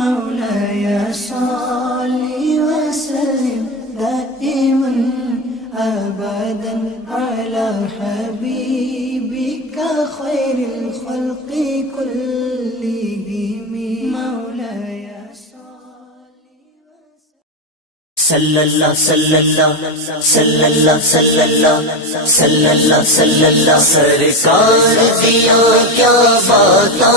مولاي صل وسلم دائما أبدا على حبيبك خير الخلق كلهم مولاي صلی اللہ صلی اللہ صلی اللہ صلی اللہ صلی اللہ صلی اللہ سرکار دیا کیا باتاں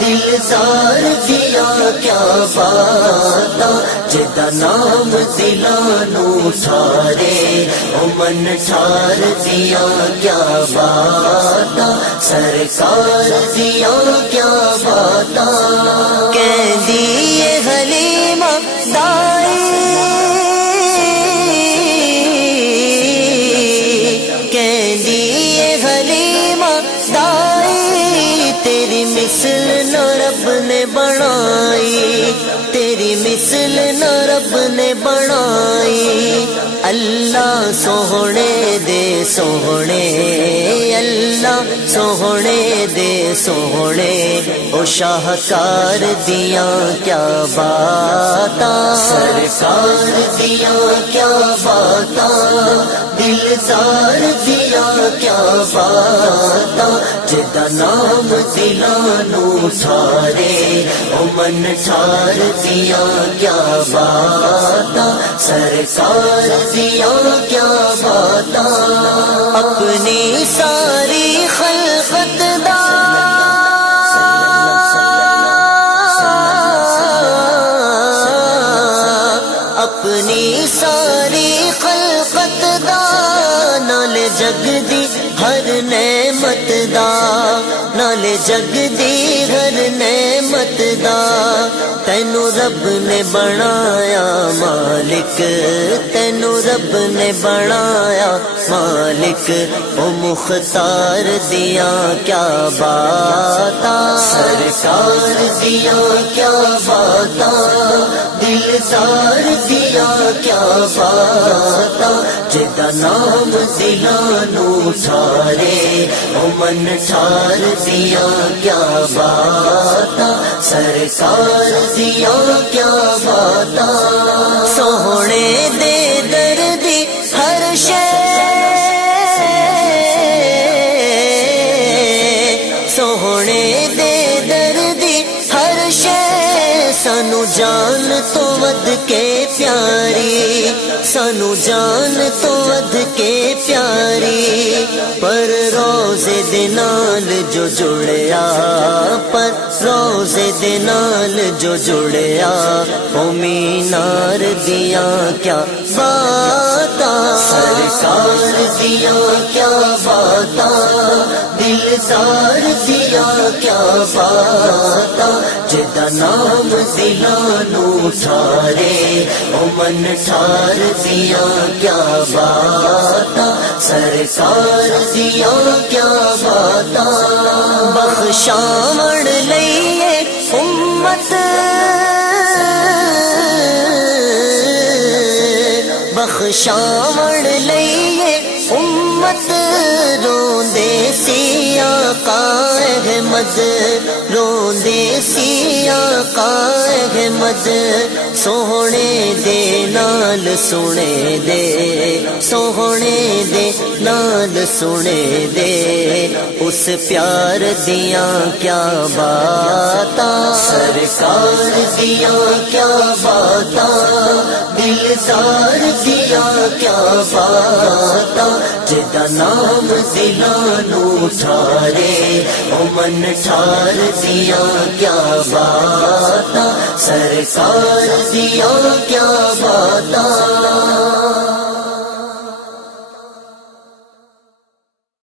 دلدار دیا کیا باتاں جدا نام دلانو ٹھارے او من ٹھار دیا کیا باتاں سرکار دیا کیا باتاں کہہ دیے حلیمہ دائی مثل نہ رب نے بنائی تیری مثل نہ رب نے بنائی اللہ سوہنے دے سوہنے اللہ سوہنے دے سوہنے او شاہکار دیاں کیا باتاں سرکار دیاں کیا باتاں دلدار دیاں کیا باتاں جدا نام دلانو ٹھارے او من ٹھار دیا کیا باتاں سرکار دیا کیا باتاں اپنی ساری خلقت دا اپنی ساری خلقت دا نال جگ دی ہر نعمت دا نال جگ دی ہر نعمت دا تینو رب نے بنایا مالک تینو رب نے بنایا مالک او مختار دیا کیا باتاں سرکار دیا کیا باتاں دلدار دیا کیا باتاں جدا نام دلانو ٹھارے او من ٹھار دیا کیا باتاں سرکار دیا کیا باتاں سوہنے دے دردی ہر شے سوہنے دے دردی ہر شے سانو جان تو ود کے پیاری سانو جان تو ود کے پیاری پر روزے دے نال جو جڑیا پر روزے دے نال جو جڑیا او مینار دیا کیا باتاں سرکار دیا کیا باتاں دلدار دیا کیا باتاں جدا نام دلانو ٹھارے او من ٹھار دیا کیا باتاں سرکار دیا کیا باتاں بخشاون لئیے امت بخشاون لئیے امت روندے سی آقا احمد روندے سی آقا احمد سوہنے دے نال سنے دے سوہنے دے نال سنے دے اس پیار دیاں کیا باتاں سرکار دیاں کیا باتاں دلدار دیاں کیا باتاں جدا نام دلانو ٹھارے او من ٹھار دیاں کیا باتاں سرکار دیاں کیا باتاں